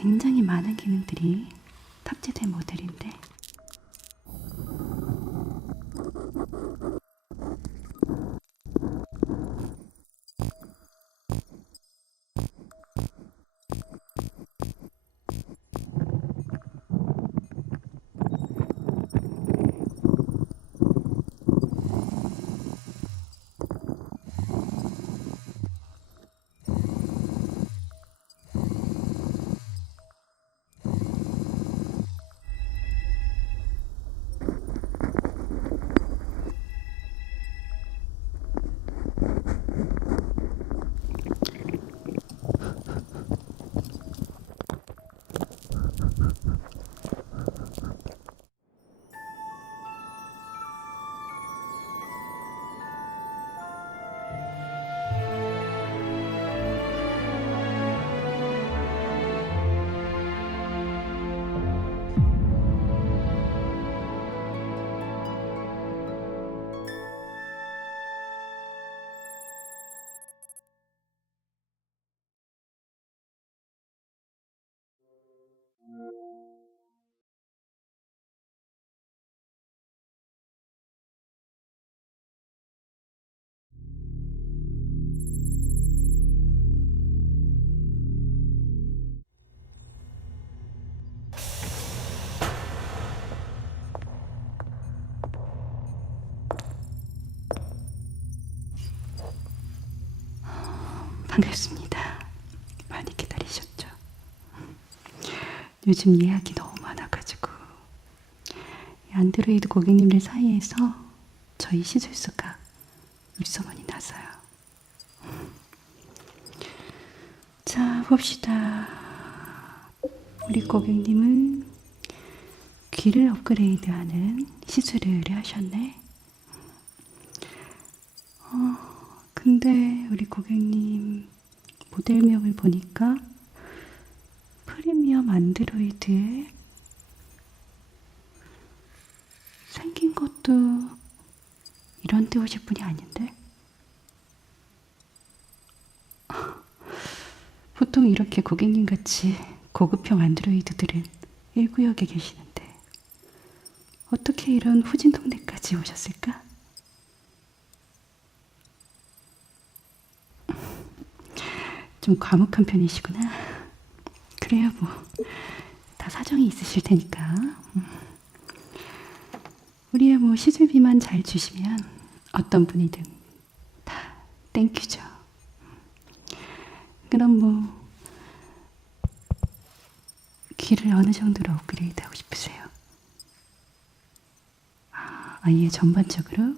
굉장히 많은 기능들이 탑재된 모델인데 반갑습니다. 많이 기다리셨죠? 요즘 예약이 너무 많아가지고 안드로이드 고객님들 사이에서 저희 시술수가 입소문이 나서요. 자, 봅시다. 우리 고객님은 귀를 업그레이드하는 시술을 하셨네. 근데 우리 고객님 모델명을 보니까 프리미엄 안드로이드에 생긴 것도 이런 데 오실 분이 아닌데? 보통 이렇게 고객님 같이 고급형 안드로이드들은 1구역에 계시는데 어떻게 이런 후진 동네까지 오셨을까? 좀 과묵한 편이시구나. 그래요, 뭐 다 사정이 있으실 테니까. 우리의 뭐 시술비만 잘 주시면 어떤 분이든 다 땡큐죠. 그럼 뭐 귀를 어느 정도로 업그레이드 하고 싶으세요? 아예 전반적으로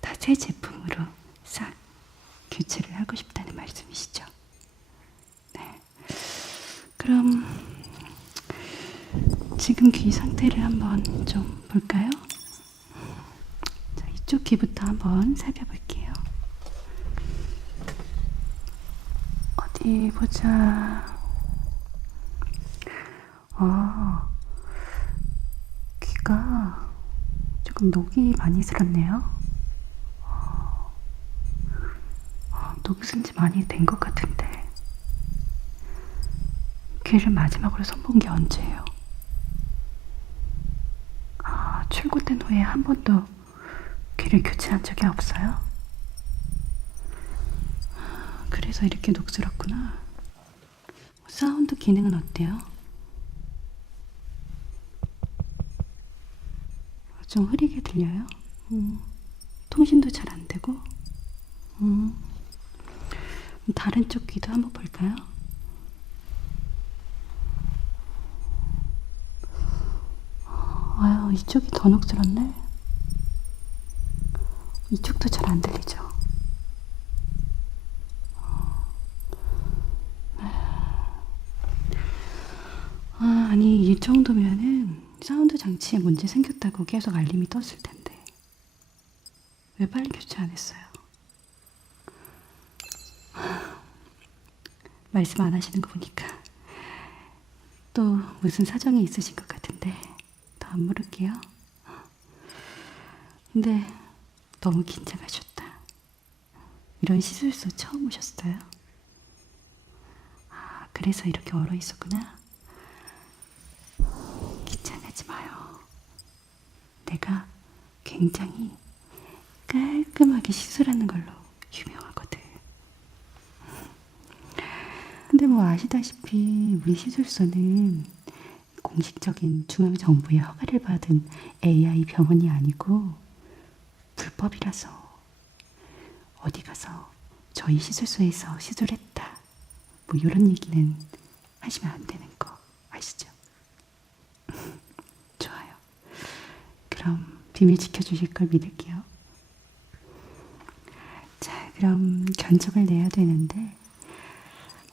다 새 제품으로 싹 교체를 하고 싶다는 말씀이시죠? 네. 그럼 지금 귀 상태를 한번 좀 볼까요? 자, 이쪽 귀부터 한번 살펴볼게요. 어디 보자. 귀가 조금 녹이 많이 슬었네요. 녹이 쓴 지 많이 된 것 같은데 귀를 마지막으로 손본 게 언제예요? 출고된 후에 한 번도 귀를 교체한 적이 없어요? 그래서 이렇게 녹슬었구나. 사운드 기능은 어때요? 좀 흐리게 들려요? 통신도 잘 안 되고? 다른 쪽 귀도 한번 볼까요? 아유, 이쪽이 더 녹슬었네. 이쪽도 잘 안 들리죠? 아니, 이 정도면은 사운드 장치에 문제 생겼다고 계속 알림이 떴을 텐데 왜 빨리 교체 안 했어요? 말씀 안 하시는 거 보니까 또 무슨 사정이 있으신 것 같은데 더 안 물을게요. 근데 너무 긴장하셨다. 이런 시술소 처음 오셨어요? 그래서 이렇게 얼어 있었구나. 굉장히 깔끔하게 시술하는 걸로 유명하거든. 근데 뭐 아시다시피 우리 시술소는 공식적인 중앙정부의 허가를 받은 AI 병원이 아니고 불법이라서 어디 가서 저희 시술소에서 시술했다 뭐 이런 얘기는 하시면 안 되는 거 아시죠? 좋아요. 그럼 비밀 지켜주실 걸 믿을게요. 자, 그럼 견적을 내야 되는데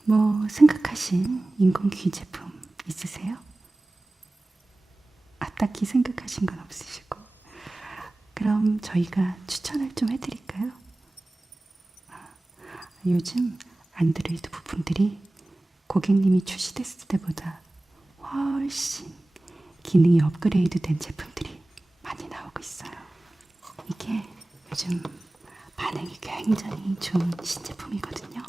뭐 생각하신 인공귀 제품 있으세요? 딱히 생각하신 건 없으시고. 그럼 저희가 추천을 좀 해드릴까요? 요즘 안드로이드 부품들이 고객님이 출시됐을 때보다 훨씬 기능이 업그레이드 된 제품들이 많이 나오고 있어요. 이게 요즘 반응이 굉장히 좋은 신제품이거든요.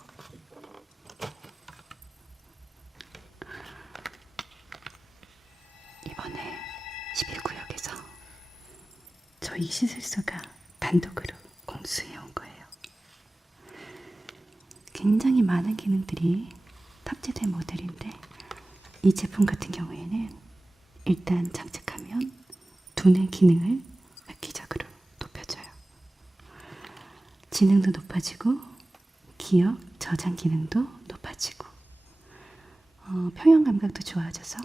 이번에 11구역에서 저희 시술소가 단독으로 공수해 온 거예요. 굉장히 많은 기능들이 탑재된 모델인데 이 제품 같은 경우에는 일단 장착하면 두뇌 기능을 획기적으로 높여줘요. 지능도 높아지고 기억, 저장 기능도 높아지고 평형 감각도 좋아져서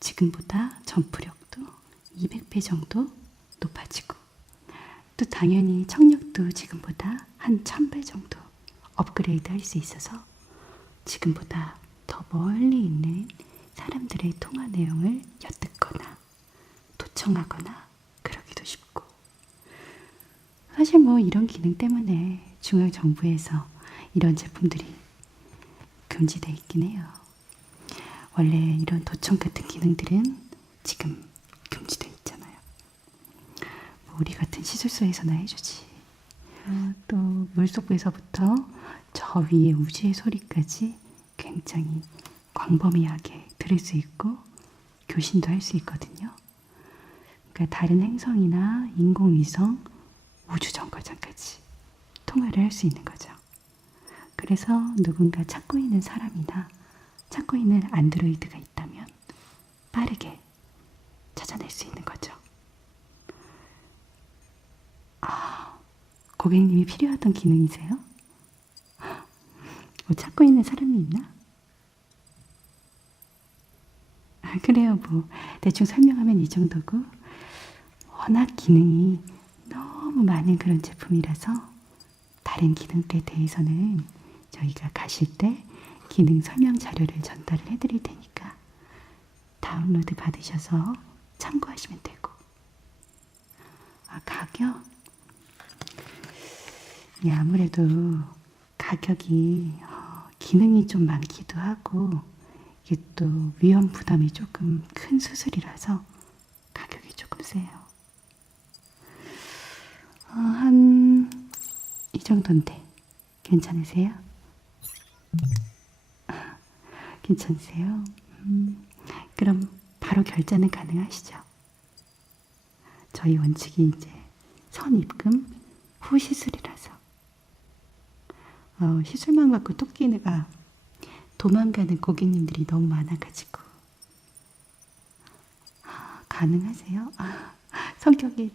지금보다 점프력도 200배 정도 높아지고 또 당연히 청력도 지금보다 한 1000배 정도 업그레이드 할 수 있어서 지금보다 더 멀리 있는 사람들의 통화 내용을 엿듣거나 도청하거나 그러기도 쉽고 사실 뭐 이런 기능 때문에 중앙정부에서 이런 제품들이 금지되어 있긴 해요. 원래 이런 도청 같은 기능들은 지금 금지되어 있잖아요. 뭐 우리 같은 시술소에서나 해주지. 또 물속에서부터 저 위에 우주의 소리까지 굉장히 광범위하게 들을 수 있고 교신도 할 수 있거든요. 그러니까 다른 행성이나 인공위성, 우주정거장까지 통화를 할 수 있는 거죠. 그래서 누군가 찾고 있는 사람이나 찾고 있는 안드로이드가 있다면 빠르게 찾아낼 수 있는 거죠. 고객님이 필요하던 기능이세요? 뭐 찾고 있는 사람이 있나? 그래요. 뭐 대충 설명하면 이 정도고 워낙 기능이 너무 많은 그런 제품이라서 다른 기능들에 대해서는 저희가 가실 때 기능 설명 자료를 전달을 해드릴 테니까 다운로드 받으셔서 참고하시면 되고. 가격? 예, 아무래도 가격이 기능이 좀 많기도 하고 이게 또 위험 부담이 조금 큰 수술이라서 가격이 조금 세요. 한 이 정도인데 괜찮으세요? 괜찮으세요? 그럼 바로 결제는 가능하시죠? 저희 원칙이 이제 선입금 후 시술이라서 시술만 받고 토끼가 도망가는 고객님들이 너무 많아가지고. 가능하세요? 성격이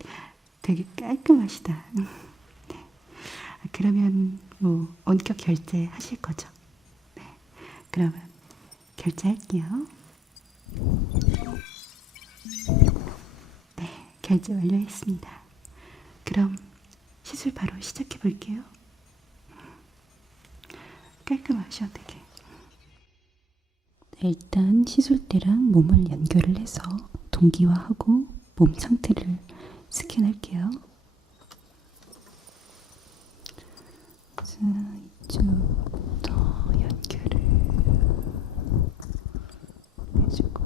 되게 깔끔하시다. 네. 그러면 뭐 원격 결제 하실 거죠? 네. 그러면 결제할게요. 네, 결제 완료했습니다. 그럼 시술 바로 시작해 볼게요. 깔끔하셔 되게. 네, 일단 시술대랑 몸을 연결을 해서 동기화하고 몸 상태를 스캔할게요. 자, 이쪽부터 연결을 해주고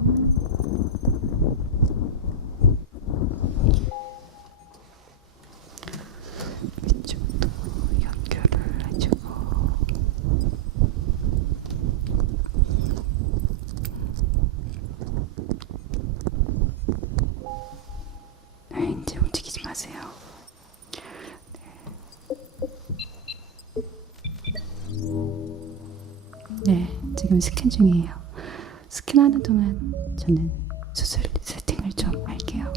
이쪽도 연결을 해주고 이제 움직이지 마세요. 네, 지금 스캔 중이에요. 스캔하는 동안 저는 수술 세팅을 좀 할게요.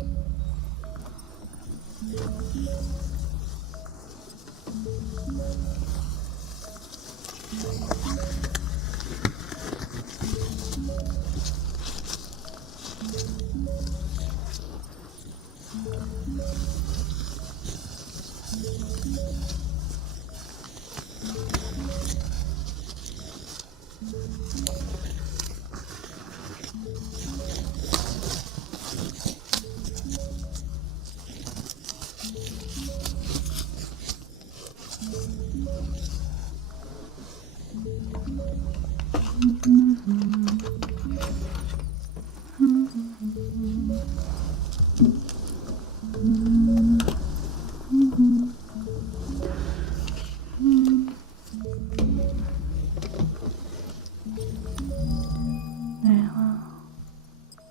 네,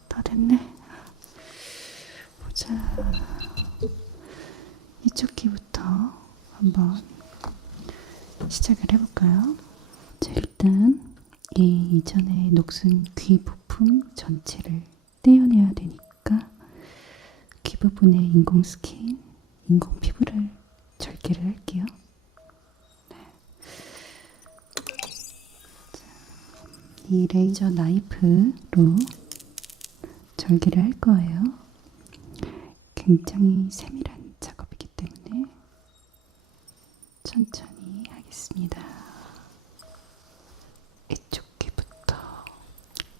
다 됐네. 보자. 이쪽 귀부터 한번 시작을 해볼까요? 자, 일단 이 이전에 녹슨 귀 부품 전체를 떼어내야 되니까 귀 부분에 인공 스킨, 인공 피부를 절개를 할게요. 네. 자, 이 레이저 나이프로 절개를 할 거예요. 굉장히 세밀한 작업이기 때문에 천천히 하겠습니다. 이쪽 귀부터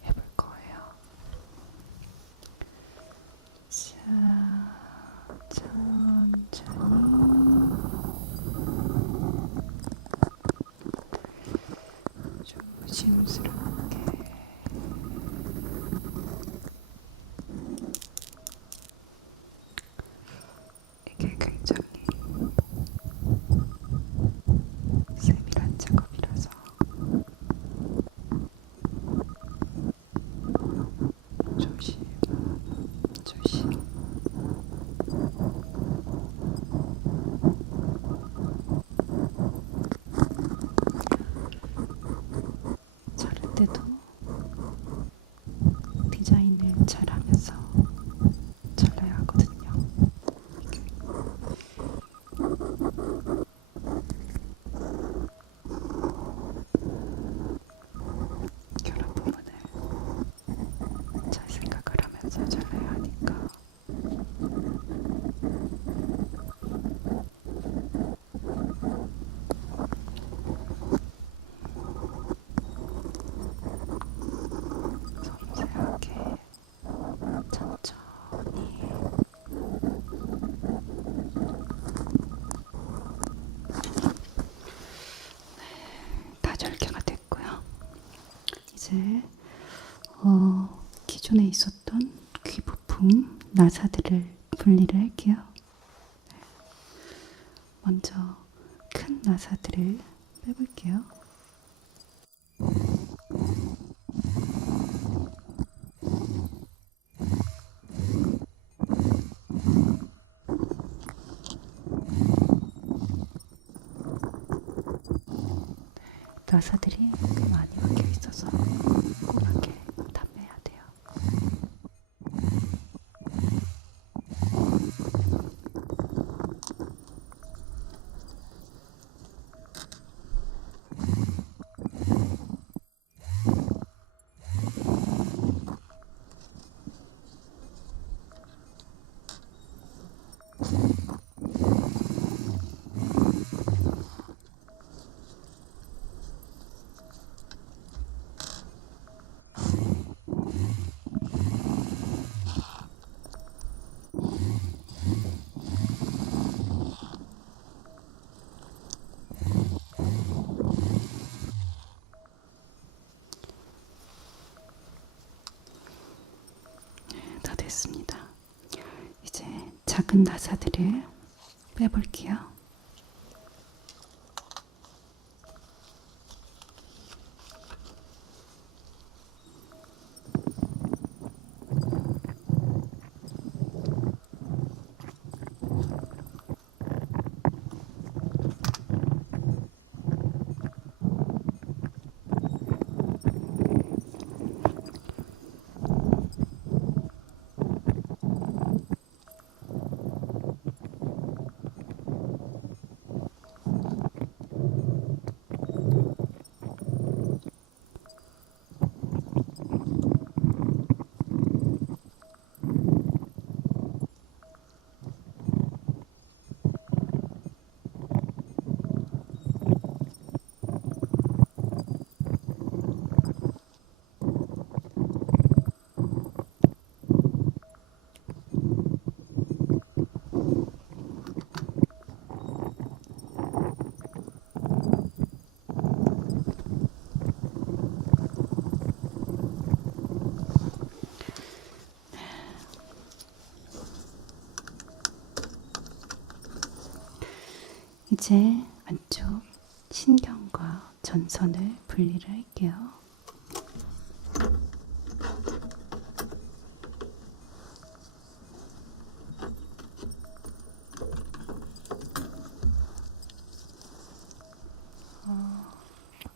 해볼 거예요. 자, 천천히 조심스럽게. 이게 굉장히 세밀한 작업이라서 조심, 조심. 자를 때도 디자인을 잘하면서 잘라야 하거든요. 결합 부분을 잘 생각을 하면서 잘라야 하니까. 섬세하게 천천히. 다 절개가 됐고요. 이제 기존에 있었던 귀 부품 나사들을 분리를 할게요. 네. 먼저 큰 나사들을 빼볼게요. 나사들이 꽤 많이 박혀 있어서 꼼꼼하게 탐내야 돼요. 다 됐습니다. 이제 작은 나사들을 빼볼게요. 이제 안쪽 신경과 전선을 분리를 할게요.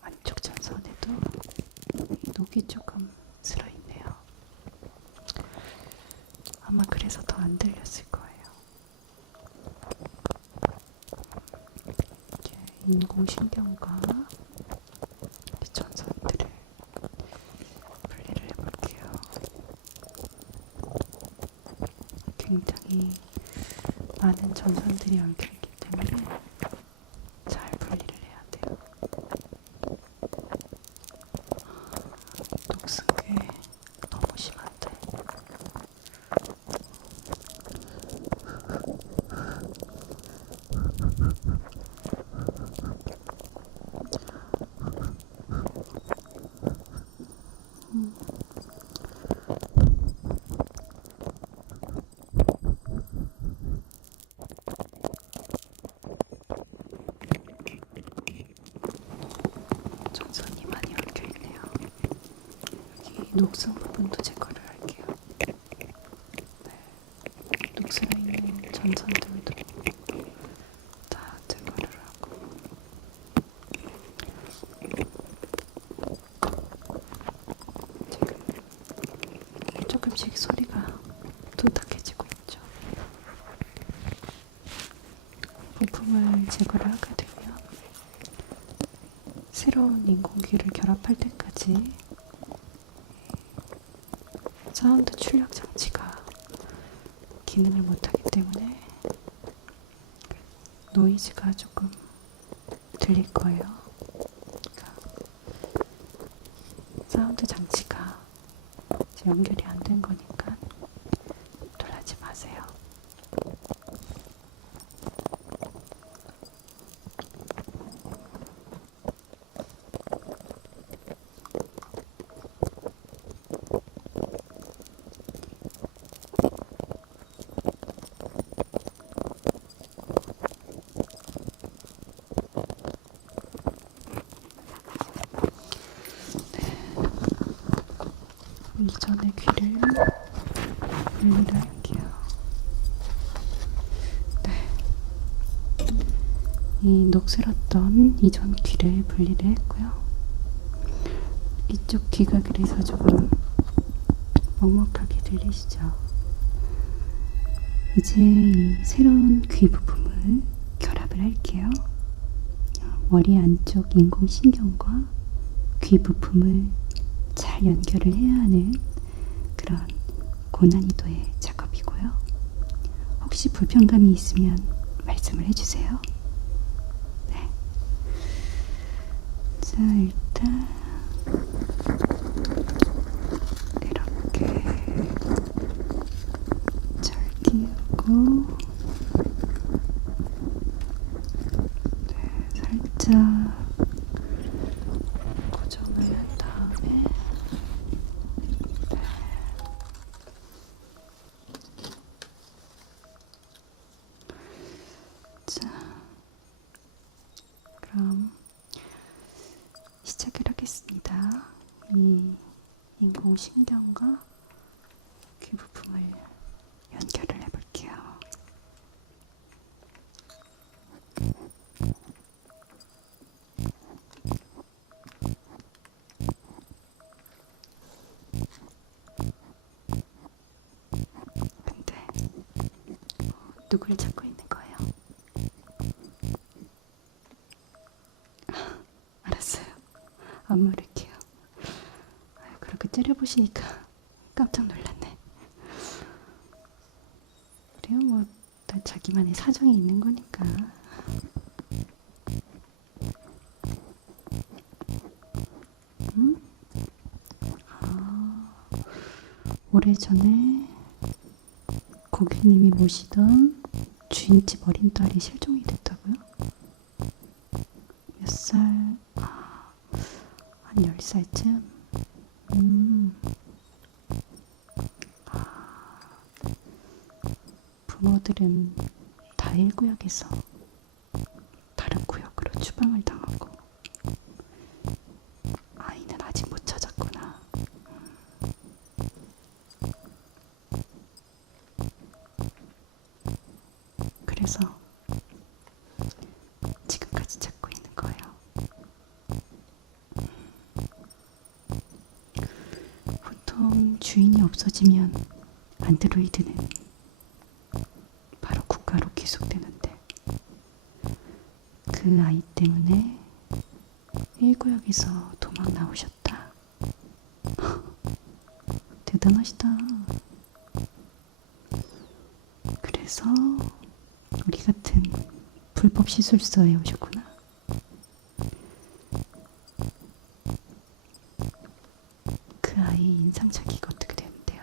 안쪽 전선에도 녹이 조금 슬어있네요. 아마 그래서 더 안 들렸을 거예요. 이제 인공신경과 전선들을 분리를 해볼게요. 굉장히 많은 전선들이 얽혀있기 때문에 잘 분리를 해야 돼요. 녹슨 게 너무 심한데. 전선이 많이 얽혀있네요. 여기 녹슨 부분도 제거를 할게요. 네, 녹슬어 있는 전선들도 다 제거를 하고. 지금 조금씩 소리가 둔탁해지고 있죠. 부품을 제거를 하게 되면 새로운 인공귀를 결합할 때까지 사운드 출력 장치가 기능을 못하기 때문에 노이즈가 조금 들릴 거예요. 그러니까 사운드 장치가 연결이 안 된 거니까 놀라지 마세요. 이전의 귀를 분리를 할게요. 네. 이 녹슬었던 이전 귀를 분리를 했고요. 이쪽 귀가 그래서 조금 먹먹하게 들리시죠? 이제 이 새로운 귀 부품을 결합을 할게요. 머리 안쪽 인공신경과 귀 부품을 잘 연결을 해야 하는 그런 고난이도의 작업이고요. 혹시 불편감이 있으면 말씀을 해주세요. 네. 자, 일단 이렇게 잘 끼우고, 네, 살짝 고정을 한 다음에, 자, 그럼 시작을 하겠습니다. 이 인공신경과 귀 부품을 연결을 해볼게요. 근데 누굴 찾고 있는 거예요? 알았어요. 안 물을게요. 아유, 그렇게 째려보시니까 깜짝 놀랐네. 그래요, 뭐, 다 자기만의 사정이 있는 거니까. 응? 아, 오래전에 고객님이 모시던 주인집 어린 딸이 실종이 됐다고요? 몇 살? 한 10살쯤? 부모들은 다 1구역에서 다 부상을 당하고. 아이는 아직 못 찾았구나. 그래서 지금까지 찾고 있는 거예요. 보통 주인이 없어지면 안드로이드는 바로 국가로 귀속되는데, 그 아이 때문에 1구역에서 도망 나오셨다. 대단하시다. 그래서 우리 같은 불법 시술소에 오셨구나. 그 아이 인상착의가 어떻게 되는데요?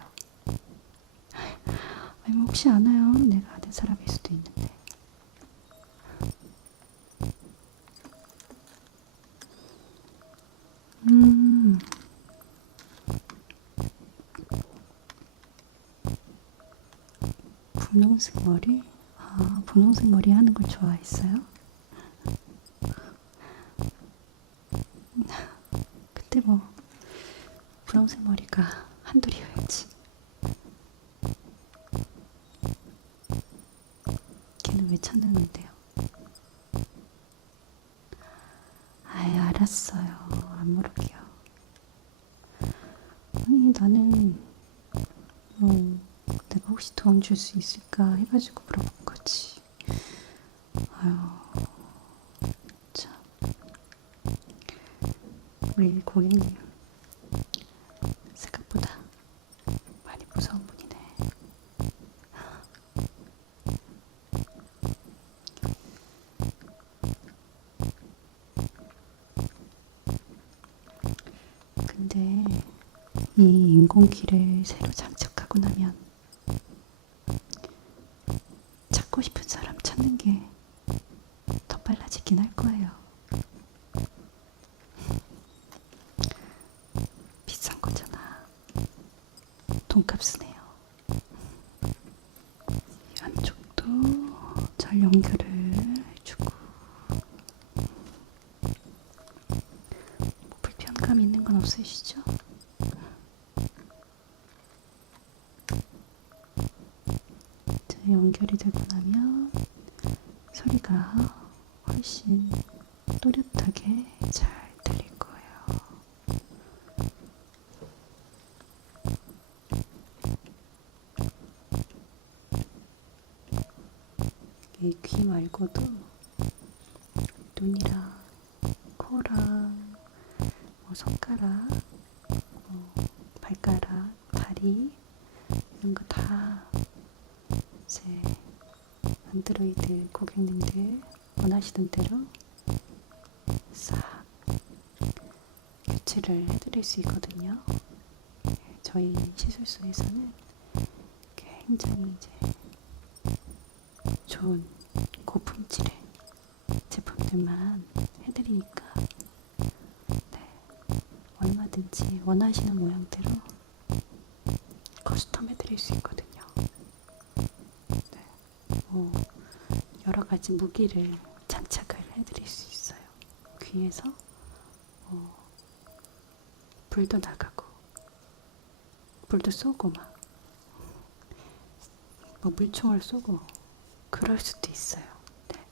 아니, 뭐 혹시 아나요? 내가 아는 사람일 수도 있는데. 분홍색 머리? 아, 분홍색 머리 하는 걸 좋아했어요? 그때 뭐 분홍색 머리가 한둘이어야지. 걔는 왜 찾는데요? 아유, 알았어요. 안 물을게요. 아니, 나는 내가 혹시 도움 줄 수 있을까 해가지고 물어본 거지. 아유, 참. 우리 고객님 생각보다 많이 무서운 분이네. 근데 이 인공키를 새로 장착하고 나면 찾고 싶은 사람 찾는 게 더 빨라지긴 할 거예요. 비싼 거잖아. 돈값이네요. 안쪽도 잘 연결을 해주고. 뭐 불편감 있는 건 없으시죠? 자, 연결이 되고 나면 소리가 훨씬 또렷하게 잘 들릴 거예요. 이 귀 말고도 눈이랑 코랑 뭐 손가락, 뭐 발가락, 다리 이런 거 다 이제 안드로이드 고객님들 원하시는 대로 싹 교체를 해드릴 수 있거든요. 저희 시술소에서는 굉장히 이제 좋은 고품질의 제품들만 해드리니까, 네, 얼마든지 원하시는 모양대로 커스텀 해드릴 수 있거든요. 네, 뭐 여러 가지 무기를 장착을 해드릴 수 있어요. 귀에서 불도 나가고 불도 쏘고 막 뭐 물총을 쏘고 그럴 수도 있어요. 네.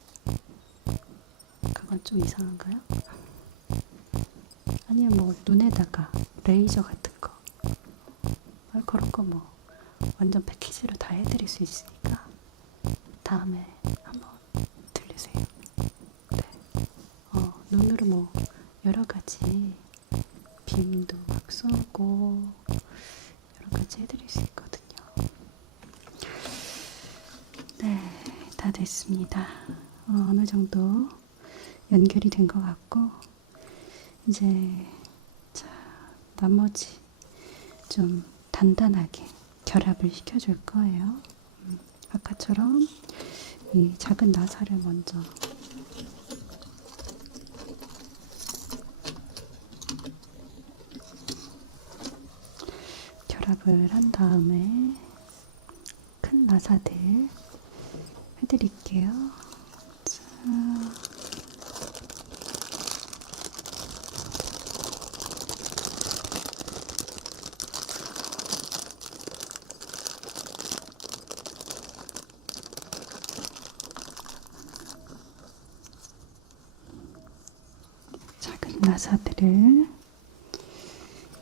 그건 좀 이상한가요? 아니면 뭐 눈에다가 레이저 같은 거, 그런 거 뭐 완전 패키지로 다 해드릴 수 있으니까 다음에 한번 들리세요. 네. 눈으로 뭐 여러 가지 빔도 막 쏘고 여러 가지 해드릴 수 있거든요. 네, 다 됐습니다. 어느 정도 연결이 된 것 같고, 이제 자, 나머지 좀 단단하게 결합을 시켜줄 거예요. 아까처럼 이 작은 나사를 먼저 결합을 한 다음에 큰 나사들 해드릴게요. 자, 나사들을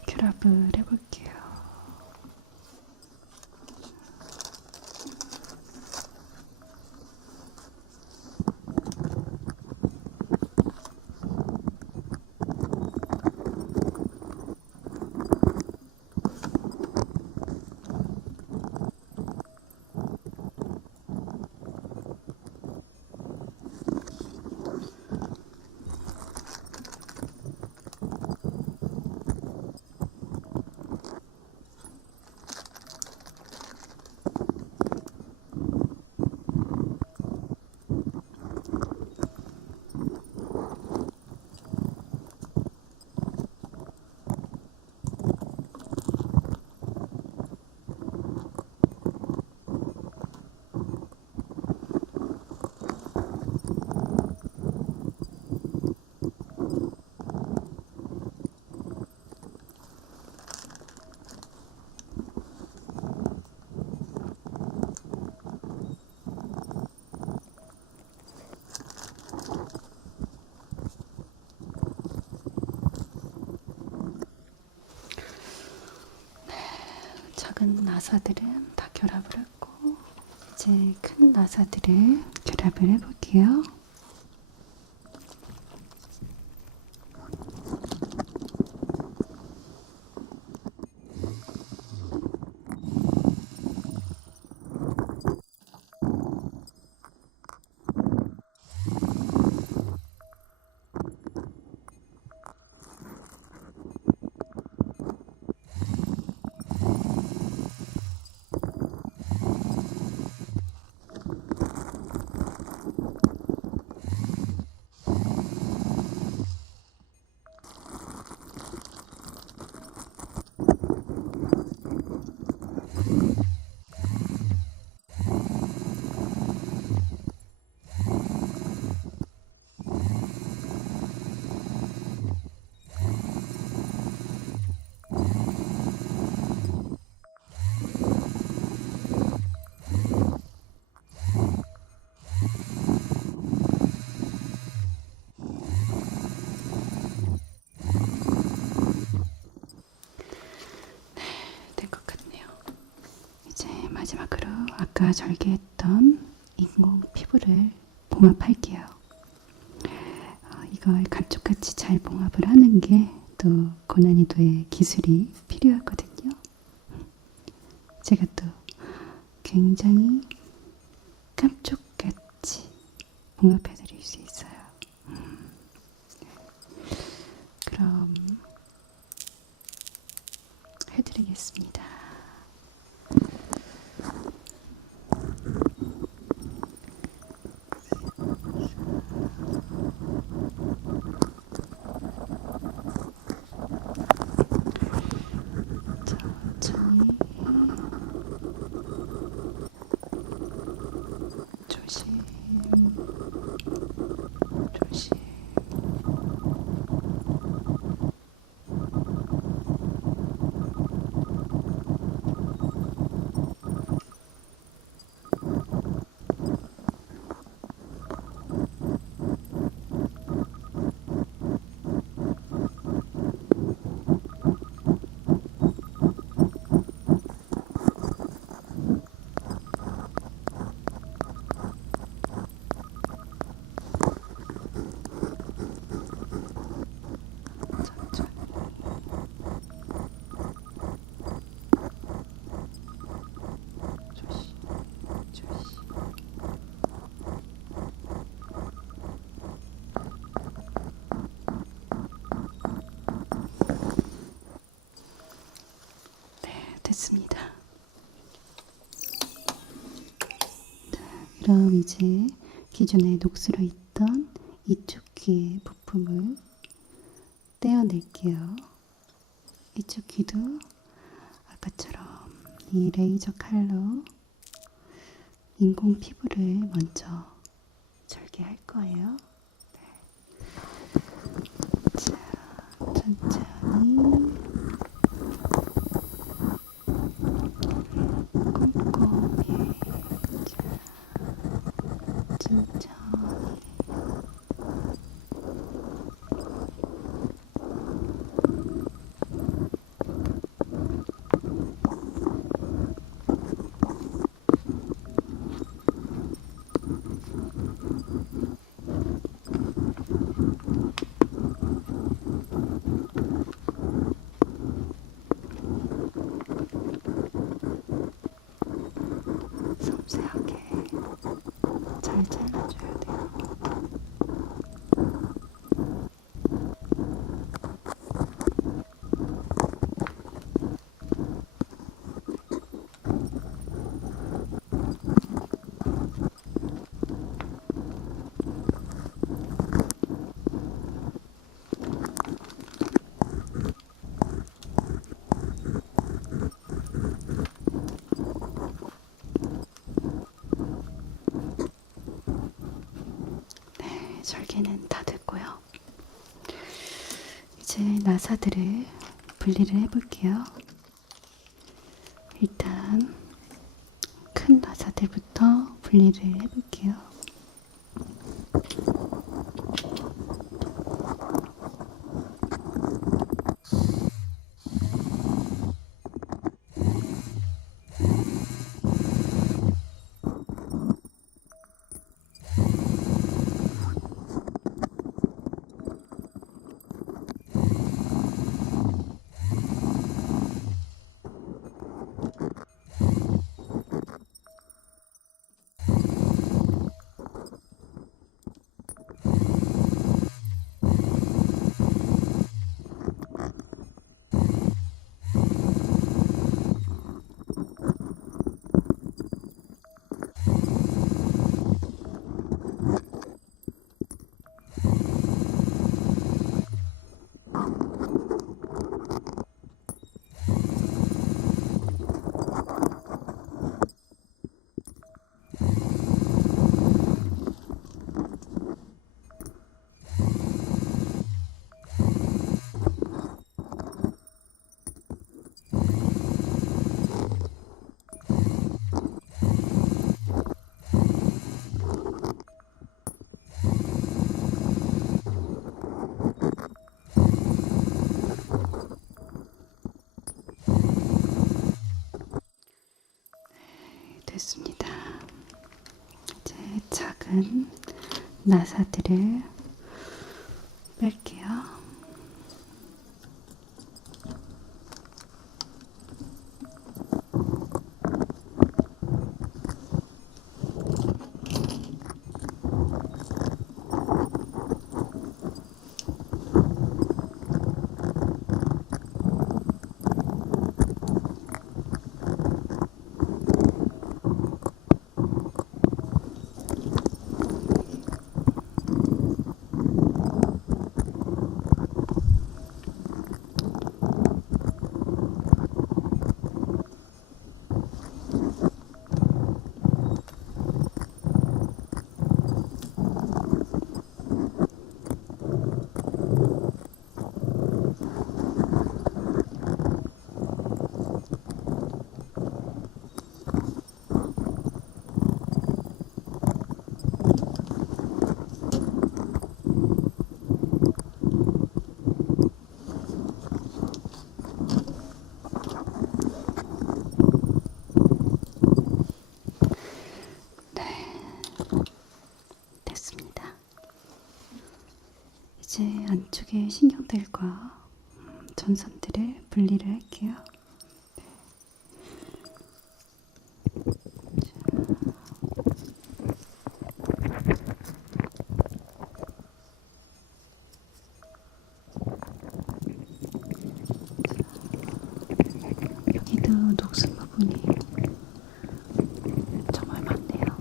결합을 해볼게요. 작은 나사들은 다 결합을 했고 이제 큰 나사들을 결합을 해볼게요. 마지막으로 아까 절개했던 인공 피부를 봉합할게요. 이걸 감쪽같이 잘 봉합을 하는 게 또 고난이도의 기술이 필요하거든요. 제가 또 굉장히 감쪽같이 봉합해 드릴 수 있어요. 그럼 해드리겠습니다. 천천히 조심 조심 됐습니다. 그럼 이제 기존에 녹슬어 있던 이쪽 귀의 부품을 떼어낼게요. 이쪽 귀도 아까처럼 이 레이저 칼로 인공 피부를 먼저 절개할 거예요. 자, 천천히 꼼꼼히 천천히 섬세하게 잘 잘라줘야 돼요. 절개는 다 됐고요. 이제 나사들을 분리를 해볼게요. 일단 큰 나사들부터 분리를 해볼게요. 됐습니다. 이제 작은 나사들을 뺄게요. 됐습니다. 이제 안쪽에 신경들과 전선들을 분리를 할게요. 여기도 녹슨 부분이 정말 많네요.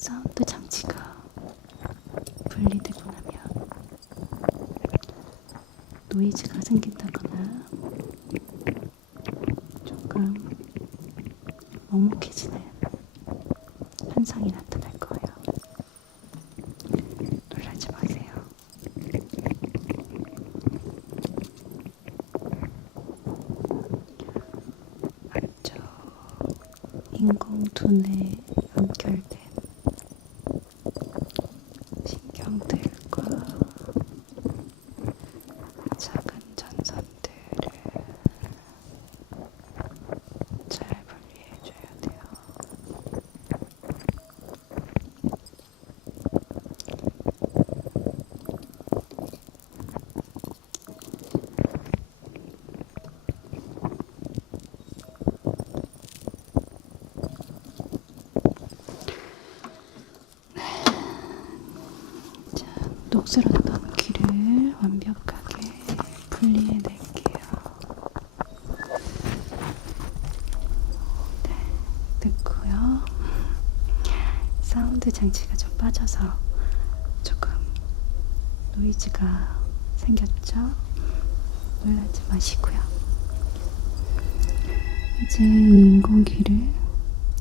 사운드 장치가 분리되고 나면 노이즈가 생긴다거나 조금 먹먹해지는 현상이 나타날 거예요. 놀라지 마세요. 앞쪽 인공 두뇌에 연결된 신경들과 작은 전선들을 잘 분리해줘야 돼요. 자, 녹슬었던 귀를 완벽하게 분리해낼게요. 네, 됐고요. 사운드 장치가 좀 빠져서 조금 노이즈가 생겼죠? 놀라지 마시고요. 이제 인공귀를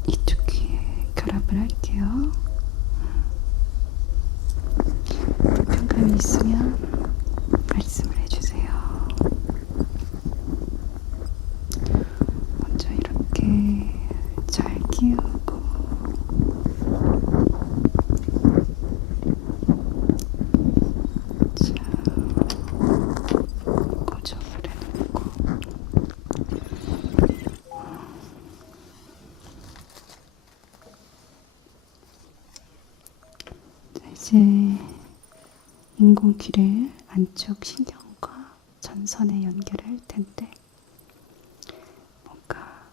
이쪽 귀에 결합을 할게요. 불편감이 있으면 말씀을 해주세요. 먼저 이렇게 잘 끼우고 자, 고정을 해놓고 자, 이제 인공귀를 안쪽 신경과 전선에 연결할 텐데 뭔가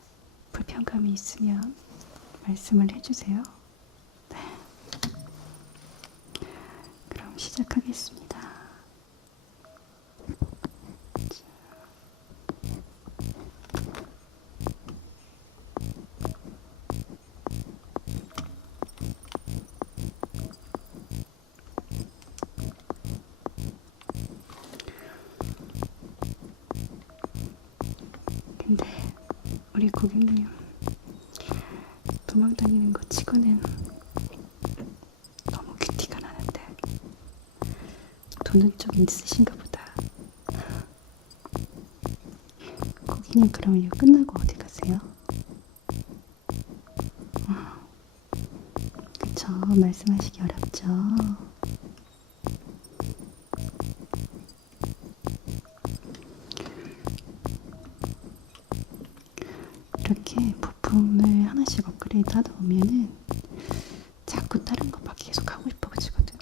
불편감이 있으면 말씀을 해주세요. 네. 그럼 시작하겠습니다. 근데 우리 고객님 도망다니는 것 치고는 너무 큐티가 나는데 돈은 좀 있으신가 보다. 고객님 그럼 이거 끝나고 어디 가세요? 그쵸, 말씀하시기 어렵죠. 이렇게 부품을 하나씩 업그레이드 하다 보면은 자꾸 다른 거 막 계속 하고 싶어지거든.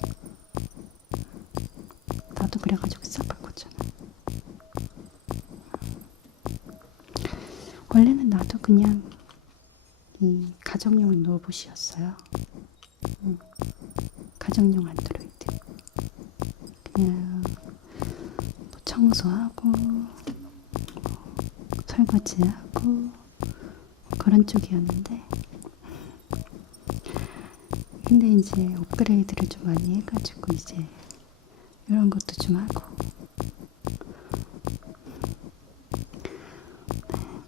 나도 그래가지고 싹 바꿨잖아. 원래는 나도 그냥 이 가정용 로봇이었어요. 가정용 안드로이드. 그냥 뭐 청소하고 뭐 설거지하고 그런 쪽이었는데 근데 이제 업그레이드를 좀 많이 해가지고 이제 이런 것도 좀 하고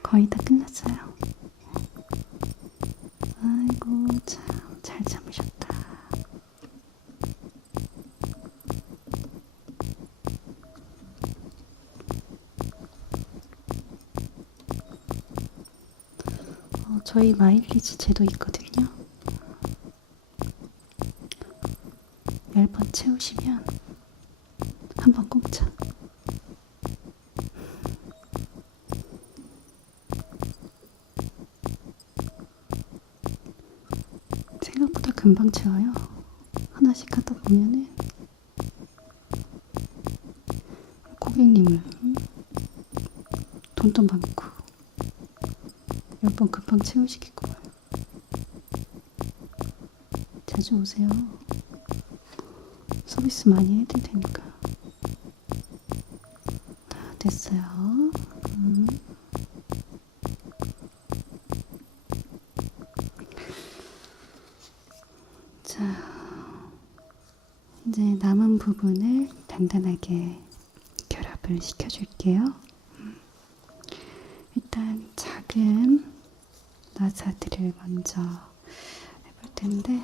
거의 다 끝났어요. 아이고 참 잘 참으셨다. 저희 마일리지 제도 있거든요. 10번 채우시면 한 번 공짜. 생각보다 금방 채워요. 하나씩 하다 보면은 고객님을 돈도 많고 10번 금방 채우시겠구만. 자주 오세요. 서비스 많이 해드릴 테니까. 됐어요. 자, 자, 이제 남은 부분을 단단하게 결합을 시켜줄게요. 일단 작은 나사들을 먼저 해볼 텐데,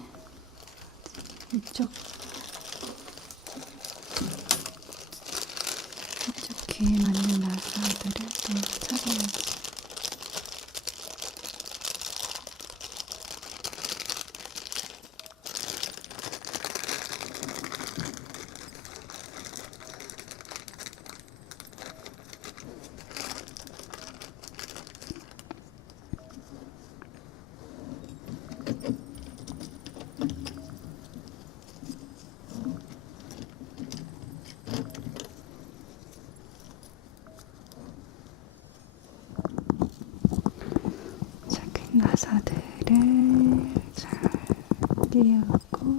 이쪽 귀에 맞는 나사들을 또 찾아야지. 작은 나사들을 잘 끼우고,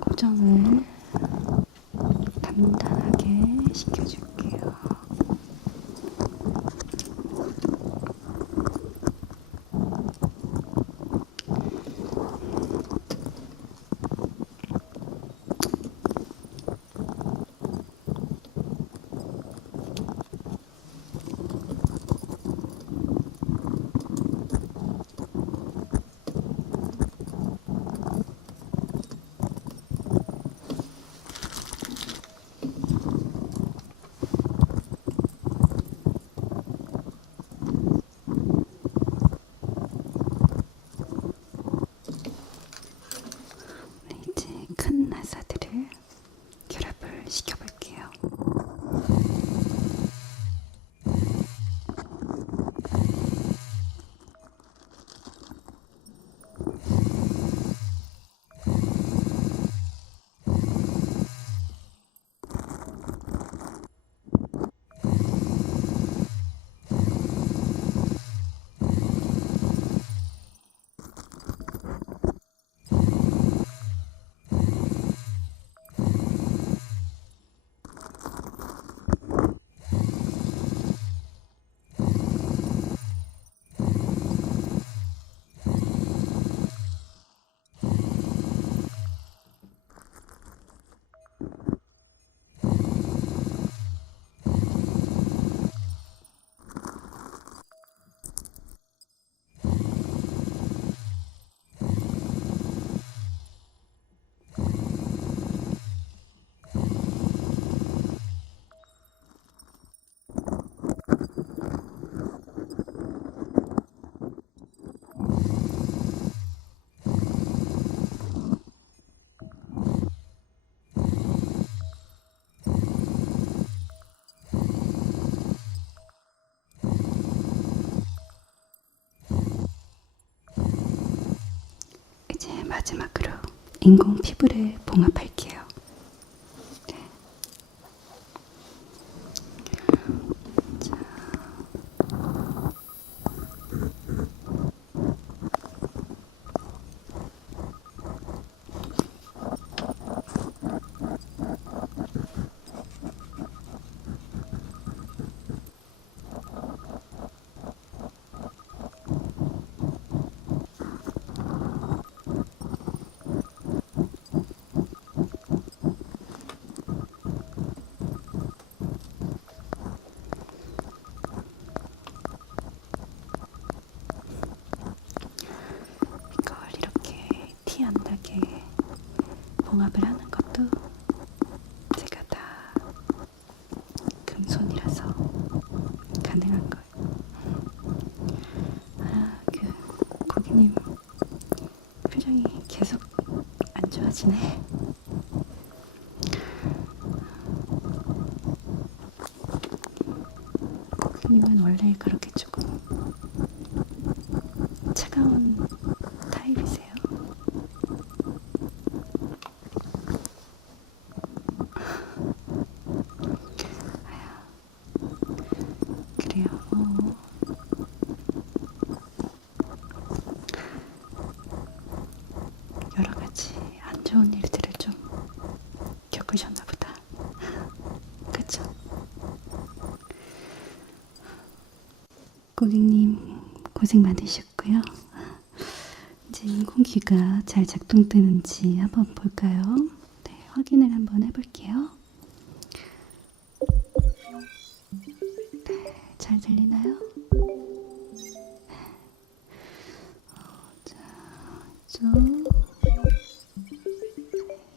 고정을 단단하게 시켜줄게요. 이제 큰 나사들을 결합을 시켜볼게요. 이제 마지막으로 인공 피부를 봉합할게요. 네. 자. 이걸 이렇게 티 안 나게 봉합을 하는 것도 제가 다 금손이라서 가능한 거예요. 아, 고객님 표정이 계속 안 좋아지네. 고객님은 원래 그렇게 조금 차가운 타입이세요? 그래요. 여러 가지 안 좋은 일들을 좀 겪으셨나 보다. 그쵸? 고객님 고생 많으셨고요. 이제 인공귀가 잘 작동되는지 한번 볼까요? 네, 확인을 한번 해볼게요. 네, 잘 들리나요? 자,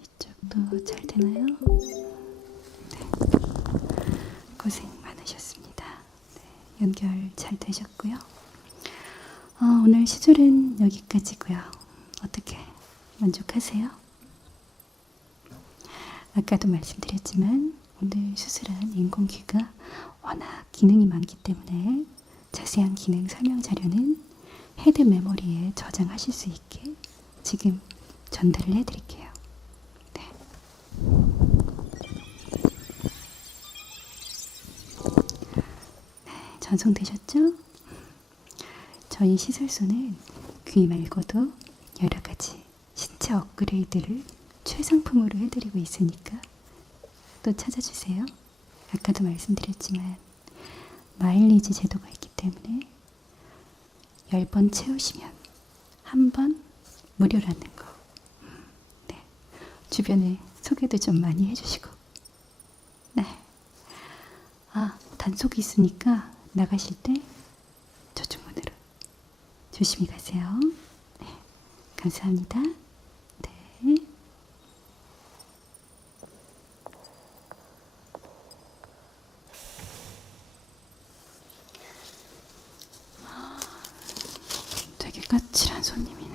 이쪽도 잘 되나요? 네, 고생 많으셨습니다. 네, 연결 잘 되셨고요. 오늘 시술은 여기까지고요. 어떻게 만족하세요? 아까도 말씀드렸지만 오늘 수술한 인공귀가 워낙 기능이 많기 때문에 자세한 기능 설명 자료는 헤드 메모리에 저장하실 수 있게 지금 전달을 해드릴게요. 네. 네, 전송되셨죠? 저희 시술소는 귀 말고도 여러 가지 신체 업그레이드를 최상품으로 해드리고 있으니까 또 찾아주세요. 아까도 말씀드렸지만 마일리지 제도가 있기 때문에 10번 채우시면 한 번 무료라는 거. 네. 주변에 소개도 좀 많이 해주시고. 네. 단속이 있으니까 나가실 때 저쪽 문으로 조심히 가세요. 네. 감사합니다. 네. 되게 까칠한 손님이네.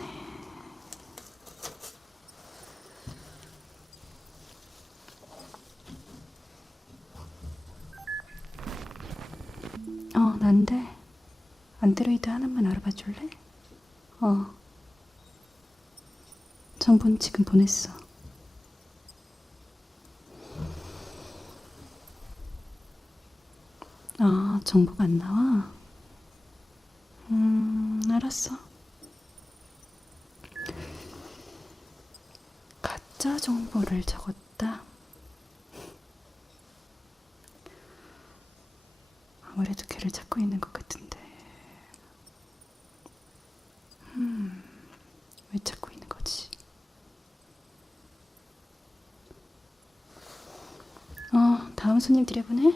난데 안드로이드 하나만 알아봐 줄래? 정보는 지금 보냈어. 정보가 안 나와? 알았어. 가짜 정보를 적었다. 아무래도 걔를 찾고 있는 것 같은데. 왜 찾고 있는 거지? 다음 손님 들여보내?